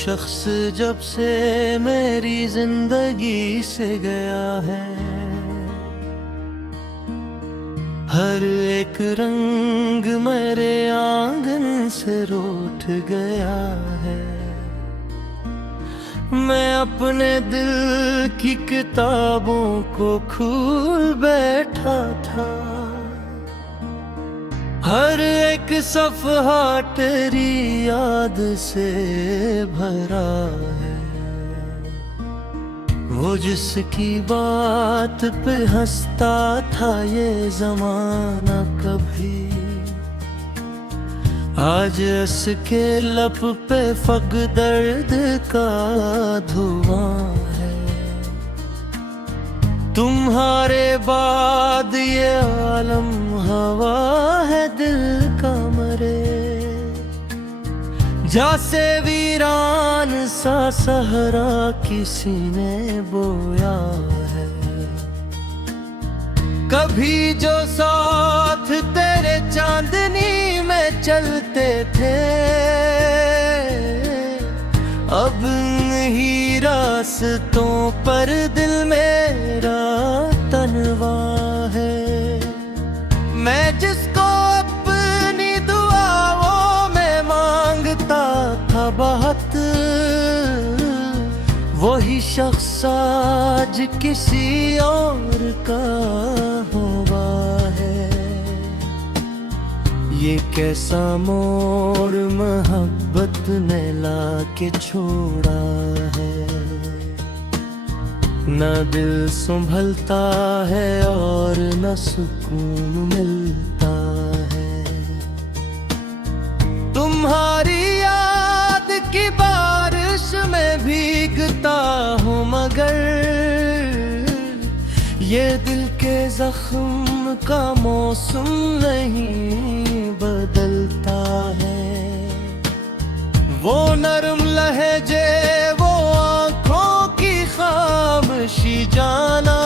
शख्स जब से मेरी जिंदगी से गया है, हर एक रंग मेरे आंगन से रूठ गया है। मैं अपने दिल की किताबों को खोल बैठा था, हर एक सफ़हा तेरी याद से भरा है। वो जिसकी बात पे हंसता था ये जमाना कभी, आज इसके लब पे फग दर्द का धुआं है। तुम्हारे बाद ये आलम हवा है दिल का मरे, जैसे वीरान सा सहरा किसी ने बोया है। कभी जो साथ तेरे चांदनी में चलते थे, अब ही रास्तों पर दिल मेरा तनवा है। मैं जिसको अपनी दुआओं में मांगता था बहुत, वही शख्स आज किसी और का हुआ है। ये कैसा मोड़ मोहब्बत ने ला के छोड़ा है, न दिल संभलता है और न सुकून मिलता है। तुम्हारी याद की बारिश में भीगता हूँ, मगर ये दिल के जख्म का मौसम नहीं बदलता है। वो नरम लहजे, वो आँखों की खामोशी जाना,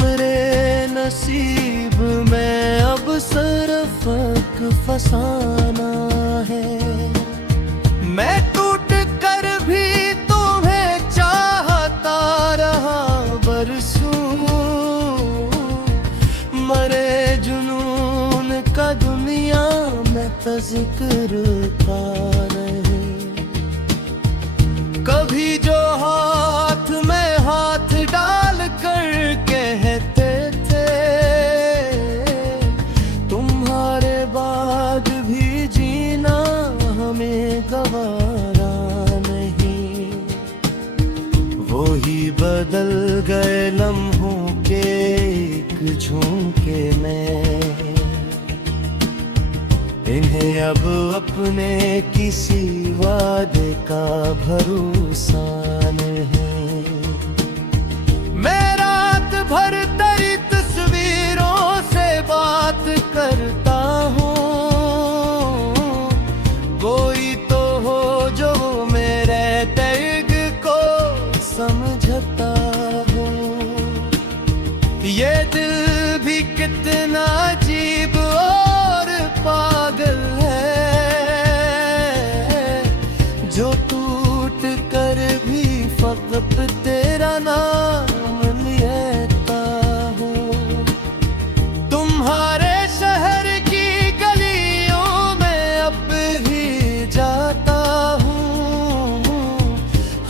मेरे नसीब में अब सिर्फ फसाना है। मैं टूट कर भी तुम्हें चाहता रहा बरसों, मरे जुनून का दुनिया में तज़किर था रहे। कभी जो हाथ में हाथ डाल कर कहते थे, तुम्हारे बाद भी जीना हमें गवारा नहीं। वो ही बदल गए लम्हों के एक झोंके में, इन्हें अब अपने किसी वादे का भरोसा नहीं। मैं रात भर तेरी तस्वीरों से बात करता हूँ, कोई तो हो जो मेरे दर्द को समझता हो। ये दिल भी कितना अजीब और पागल है, जो टूट कर भी फकत तेरा नाम लेता हूँ। तुम्हारे शहर की गलियों में अब ही जाता हूँ,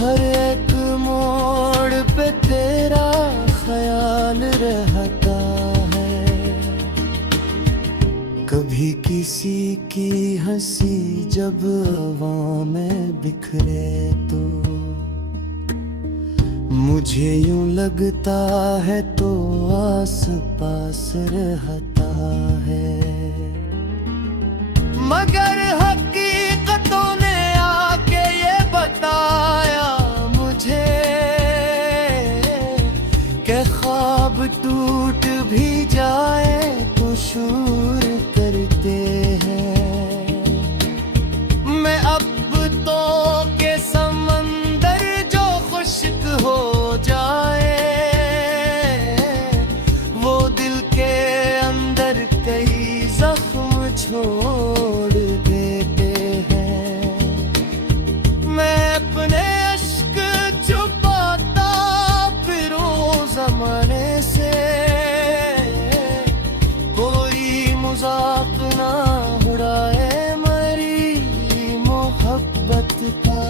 हर एक मोड़ पे तेरा ख्याल रहता है। कभी किसी की हंसी जब हवा में बिखरे तो मुझे यूं लगता है तो आस पास रहता है। मगर हकीकतों ने आके ये बताया मुझे कि ख्वाब टूट भी जाए तो शूर करते हैं। मैं अब तो के समंदर जो खुश्क हो जाए, वो दिल के अंदर कई जख्म छोड़ देते हैं। दामने से, कोई मजाक ना उड़ाए मेरी मोहब्बत का।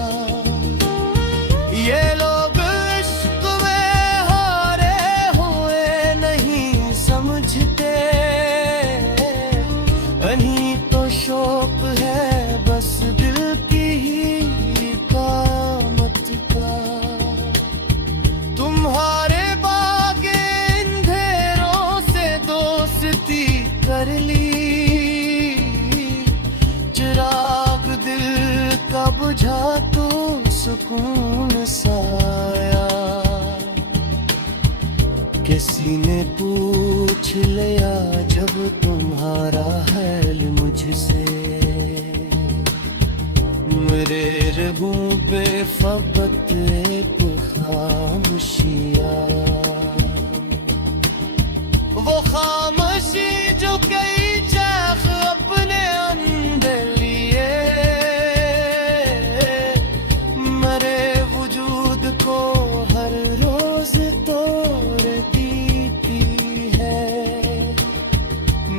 ये लोग इश्क में हारे हुए नहीं समझते, अनी तो शौक है बस दिल की ही कामत का। तुम्हारे बाग अंधेरों से दोस्ती कर ली, चिराग दिल का बुझा तो सुकून साया। किसी ने पूछ लिया जब तुम्हारा हाल मुझसे, मेरे रगों पे फकत एक खामोशिया। वो खामोशी जो कई चाख अपने अंदर लिए, मेरे वजूद को हर रोज तोड़ती है।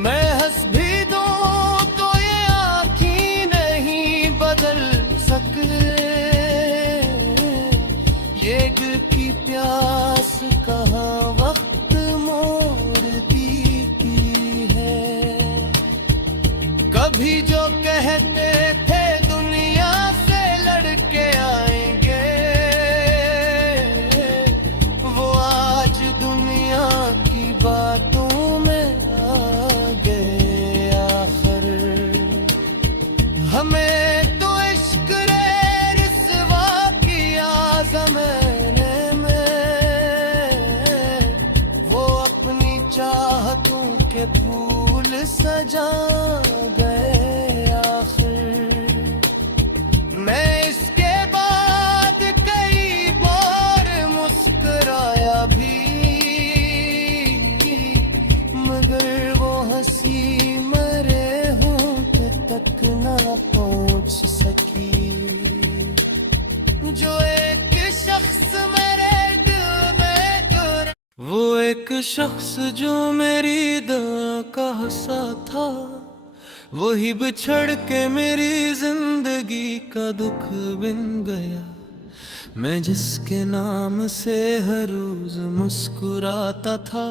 मैं हंस भी दूं तो ये आँखें नहीं बदल सकते, ये दिल की प्यास कहाँ वक्त मोड़ देती है। कभी जो कहते थे दुनिया से लड़के आएंगे, वो आज दुनिया की बातों में आ गए आखिर। हमें तो इश्क ने रिसवा किया ज़माने में, वो अपनी चाहतों के फूल सजा गए आखिर। मैं इसके बाद कई बार मुस्कुराया भी, मगर वो हंसी मरे होंठ तक ना पहुंच सकी। जो एक शख्स मेरे दिल में गिरा, वो एक शख्स जो मेरी दुआ का हिस्सा था, वही बिछड़ के मेरी जिंदगी का दुख बिन गया। मैं जिसके नाम से हर रोज मुस्कुराता था,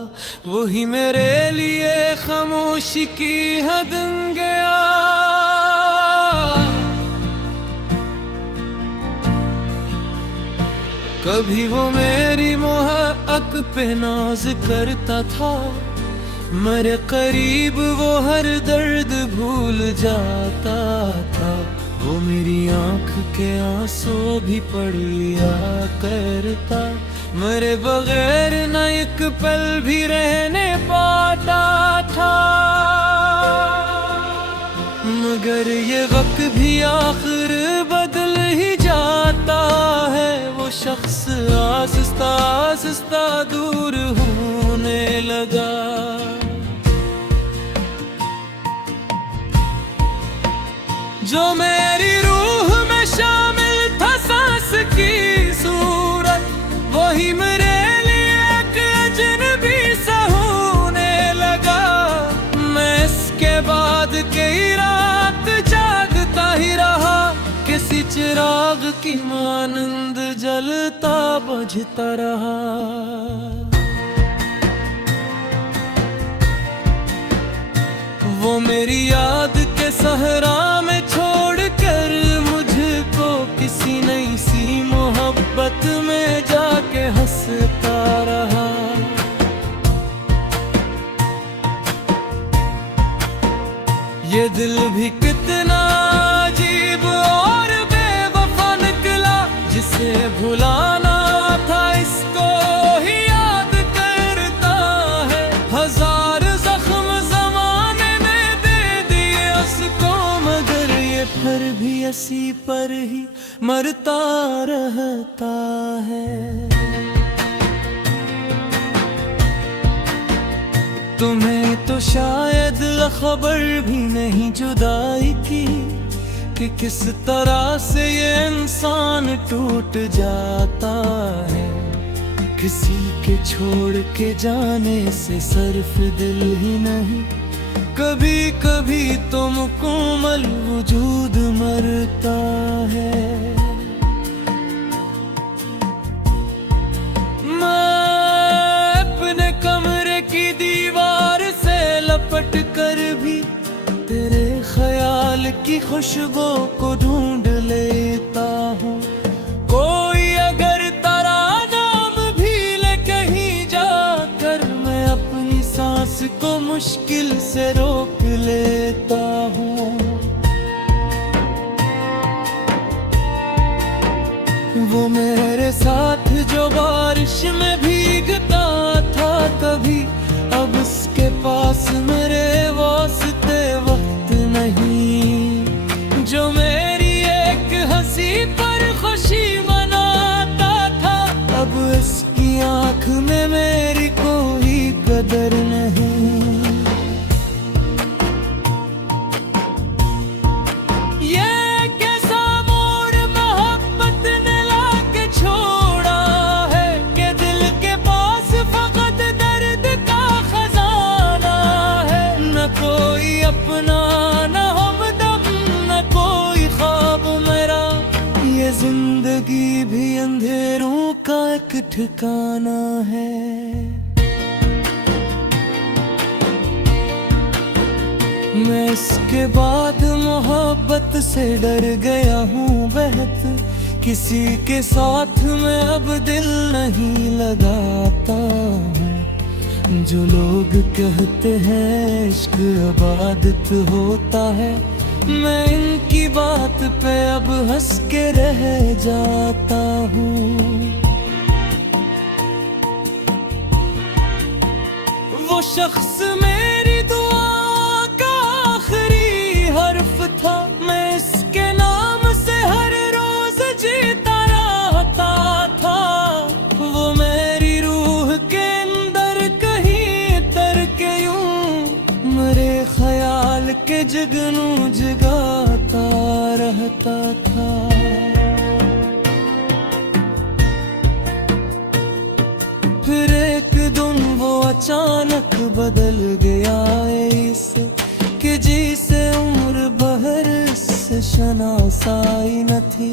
वही मेरे लिए खामोशी की हद गया। कभी वो मेरी मोहब्बत पे नाज करता था, मेरे करीब वो हर दर्द भूल जाता था। वो मेरी आंख के आंसू भी पढ़ लिया करता, मेरे बगैर न एक पल भी रहने पाता था। मगर ये वक्त भी आखिर बदल ही जाता है, वो शख्स आहिस्ता आहिस्ता दूर होने लगा। जो मेरी रूह में शामिल था सांस की सूरत, वही मेरे लिए एक अजनबी सा होने लगा। मैं इसके बाद कई रात जागता ही रहा, किसी चिराग की मानंद जलता बुझता रहा। वो मेरी याद के सहरा में छोड़कर मुझको किसी नई सी मोहब्बत में जाके हंसता रहा। ये दिल भी कितना अजीब और बेवफा निकला, जिसे भुलाना था इसको ही याद करता है। हजार जख्म जमाने में दे दिए उसको, मगर ये फिर भी इसी पर ही मरता रहता है। तुम्हें तो शायद खबर भी नहीं जुदाई की, कि किस तरह से ये इंसान टूट जाता है। किसी के छोड़ के जाने से सिर्फ दिल ही नहीं, कभी कभी तो मुकम्मल वजूद मरता है। मैं अपने कमरे की दीवार से लपट कर भी तेरे ख्याल की खुशबू को ढूंढ लेता हूँ। कोई अगर तेरा नाम भी ले कहीं जाकर, मैं अपनी सांस को मुश्किल से रोक लेता हूँ। वो मेरे साथ जो बारिश में भीगता था कभी, अब उसके पास मेरे वास्ते वक्त नहीं। जो मेरी एक हंसी पर खुशी मनाता था, अब इसकी आंख में मेरी कोई कदर नहीं। ये कैसा मोड़ मोहब्बत ने लाके छोड़ा है कि दिल के पास फकत दर्द का खजाना है। न कोई अपना, न हमदम, न कोई ख्वाब मेरा, ये जिंदगी भी अंधेरों का एक ठिकाना है। मैं इसके बाद मोहब्बत से डर गया हूँ बेहद, किसी के साथ मैं अब दिल नहीं लगाता हूँ। जो लोग कहते हैं इश्क इबादत होता है, मैं इनकी बात पे अब हंस के रह जाता हूँ। वो शख्स मेरी दुआ का आखिरी हर्फ था, मैं इसके नाम से हर रोज जीता रहता था। वो मेरी रूह के अंदर कहीं तर के यूं मेरे ख्याल के जगनू जगाता रहता था। फिर एक दिन वो अचानक बदल गया ऐसे कि जिसे उम्र भर से शनासाई न थी।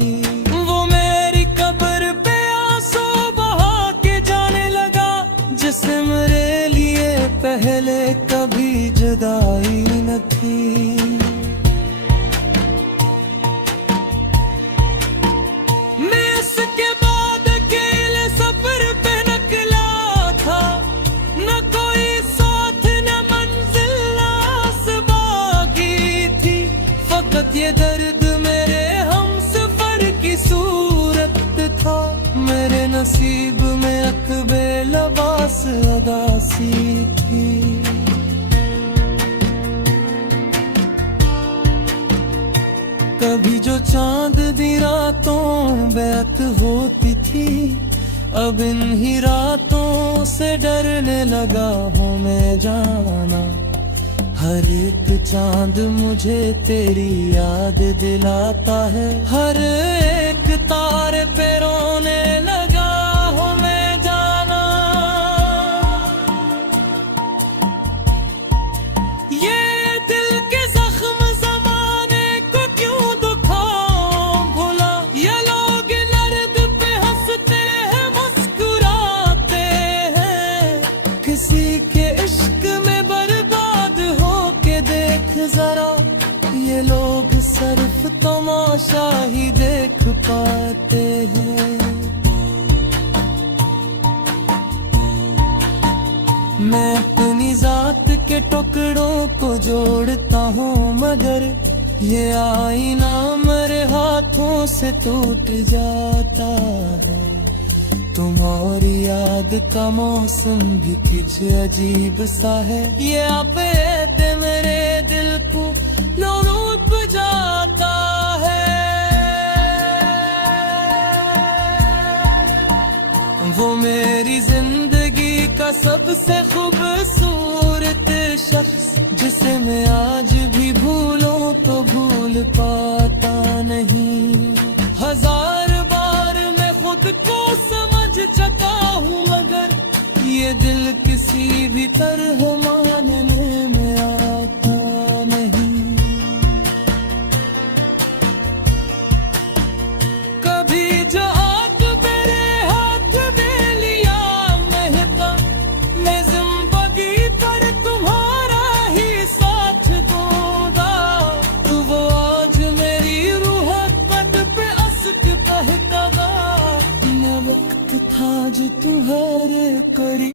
वो मेरी कब्र पे आंसू बहा के जाने लगा, जिसे मेरे लिए पहले कभी जुदाई न थी। मैं इसके बाद अकेले सफर पे निकला था, न कोई साथ न मंजिल न आसमां थी। फकत ये दर्द मेरे हमसफर की सूरत था, मेरे नसीब में अकबे लबास अदासी थी। कभी जो चांद दी रातों बैत होती थी, अब इन ही रातों से डरने लगा हूँ मैं जाना। हर एक चांद मुझे तेरी याद दिलाता है, हर एक तारे पे रोने लगा हूँ मैं जाना। ये दिल के जख्म जमाने को क्यों दुखाऊं भुला, ये लोग दर्द पे हंसते हैं मुस्कुराते हैं। किसी के इश्क में बर्बाद हो के देख जरा, ये लोग सिर्फ तमाशा ही देख पाते हैं। मैं अपनी जात के टुकड़ों को जोड़ता हूँ, मगर ये आईना मेरे हाथों से टूट जाता है। तुम्हारी याद का मौसम भी कुछ अजीब सा है, ये आफत मेरे दिल को लौट जाता है। वो मेरी जिंदगी का सबसे खूबसूरत शख्स, जिसे मैं आज भी भूलूं तो भूल पाता नहीं। हजार बार मैं खुद को समझ चुका हूँ, दिल किसी भी तरह मानने में आता नहीं। कभी जो आग मेरे हाथ में लिया महका, मैं जिंदगी पर तुम्हारा ही साथ दूंगा। तू वो आज मेरी रूह कद पे अस्क कहता, न वक्त था जो तुम्हारे करी।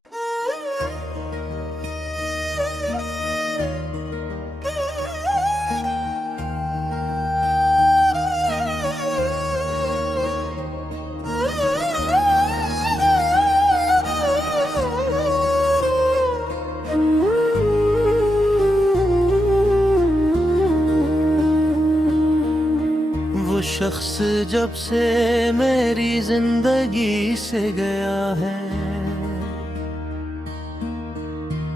वो शख्स जब से मेरी जिंदगी से गया है,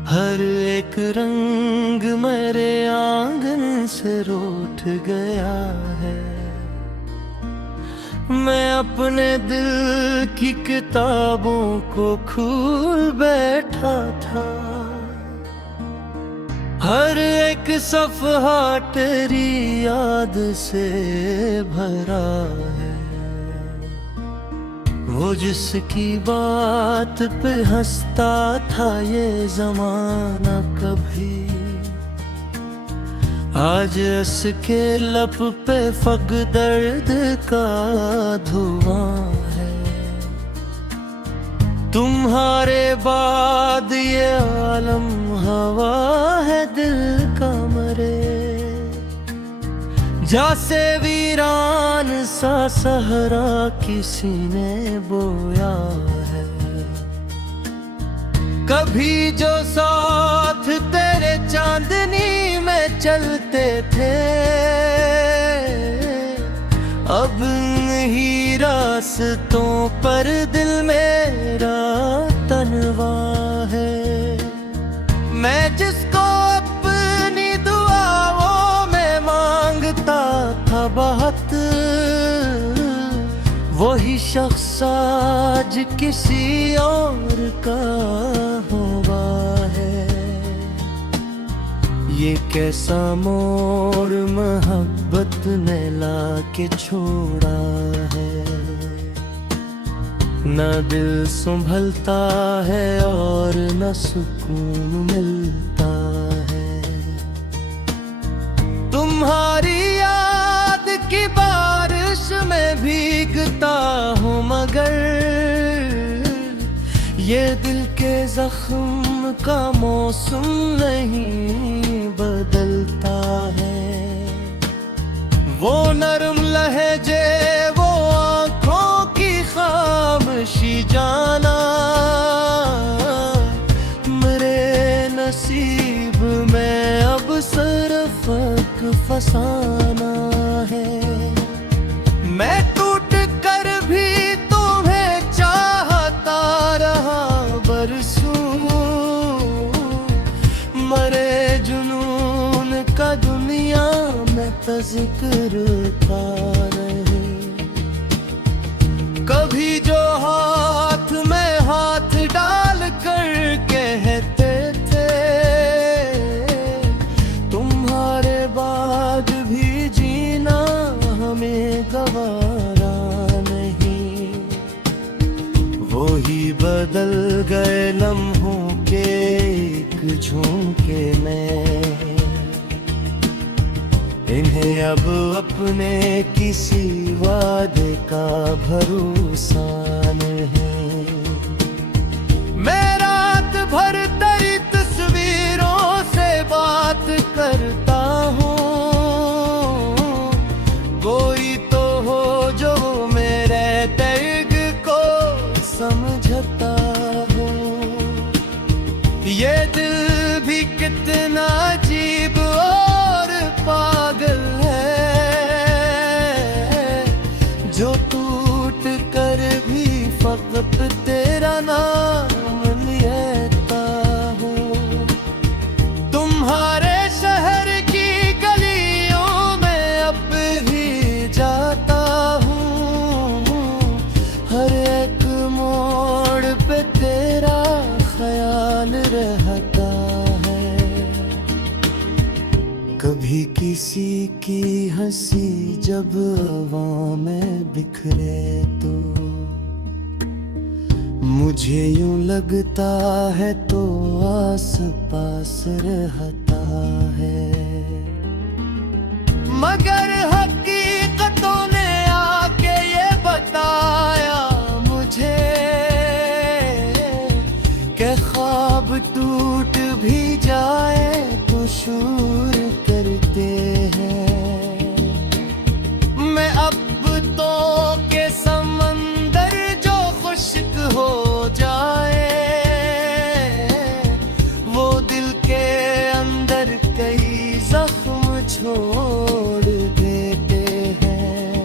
हर एक रंग मेरे आंगन से रूठ गया है। मैं अपने दिल की किताबों को खोल बैठा था, हर एक सफ़हा तेरी याद से भरा है। वो जिसकी बात पे हंसता था ये जमाना कभी, आज इसके लब पे फक दर्द का धुआं है। तुम्हारे बाद ये आलम हवा है दिल का मरे, जैसे वीरान सा सहरा किसी ने बोया है। कभी जो साथ तेरे चांदनी में चलते थे, अब नहीं रास्तों पर दिल मेरा तन्वा है। मैं जिसको अपनी दुआओं में मांगता था बहुत, वही शख्स आज किसी और का हुआ है। ये कैसा मोड़ मोहब्बत ने ला के छोड़ा है, न दिल संभलता है और न सुकून मिलता है। तुम्हारी याद की बारिश में भीगता हूँ मगर ये दिल के जख्म का मौसम नहीं बदलता है। वो नरम लहजे, वो आँखों की खामोशी जाना, मेरे नसीब में अब सिर्फ फसाना है। मैं टूट कर भी तुम्हें चाहता रहा बरसों, मरे जुनून का दुनिया में तज़किर था रहे। कभी जो हाथ में हाथ डाल कर कहते थे, तुम्हारे बाद भी जीना हमें गवारा नहीं। वो ही बदल गए लम्हों के एक झोंके में, इन्हें अब अपने किसी वादे का भरोसा नहीं। मैं रात भर तेरी तस्वीरों से बात करता हूँ, कोई तो हो जो मेरे दर्द को समझता हो। ये दिल भी कितना अजीब और पागल है, जो टूट कर भी फकत तेरा नाम लेता हूँ। तुम्हारे शहर की गलियों में अब भी जाता हूँ, हर एक मोड़ पे तेरा ख्याल ख्याल रहता है। कभी किसी की हंसी जब हवा में बिखरे तो मुझे यूं लगता है तो आस पास रहता है। मगर हकीकतों ने आके ये बताया मुझे कि ख्वाब टूट भी जाए तो शूर करते हैं। मैं अब तो के समंदर जो खुश्क हो जाए वो दिल के अंदर कई जख्म छोड़ देते हैं।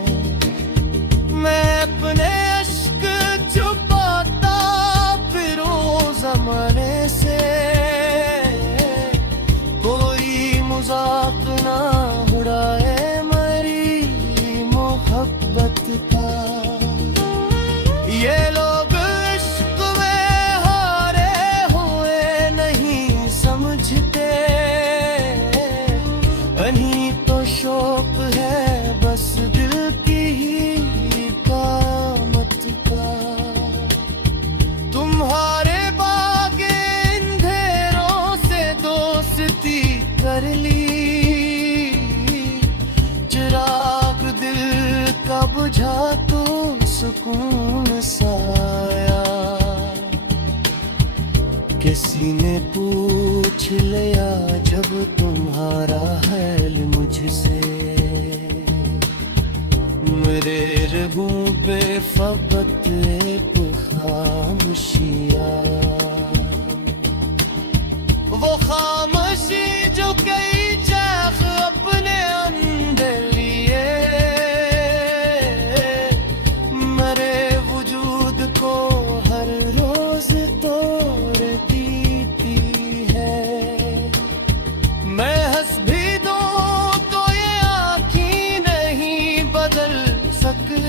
मैं अपने अश्क छुपाता फिरूं ज़माने से, कोई मजाक ना उड़ाए मेरी मोहब्बत का। ये लोग इश्क में हारे हुए नहीं समझते, नहीं तो शौक है बस दिल की ही कामत का। तुम्हारे बाग अंधेरों से दोस्ती कर ली, चिराग दिल का बुझा तो सुकून साया। किसी ने पूछ लिया जब तुम्हारा हाल मुझसे, मेरे रहूं बेफबत एक खामोशिया। वो खामोशी जो कई चाख अपने अंदर लिए मेरे वजूद को हर रोज तोड़ देती है। मैं हंस भी दूं तो ये आँखें नहीं बदल सकते,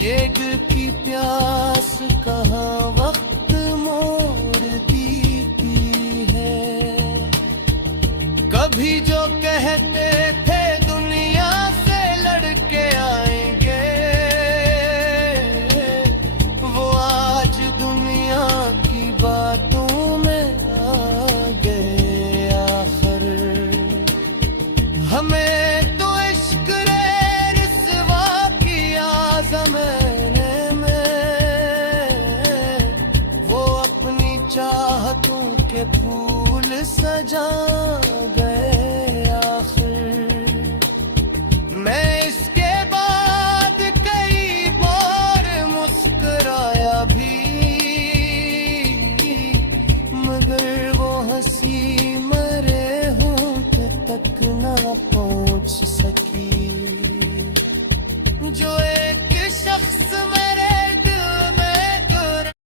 ये दिल की प्यास कहाँ वक्त मोड़ देती है। कभी जो कहते थे दुनिया से लड़के आएंगे, वो आज दुनिया की बातों में आ गए आखिर। हमें तो इश्क रे रिसवा किया ज़माने में, वो अपनी चाहतों के फूल सजा गए आखिर। मैं इसके बाद कई बार मुस्कुराया भी, मगर वो हंसी मरे होंठ तक ना पहुंच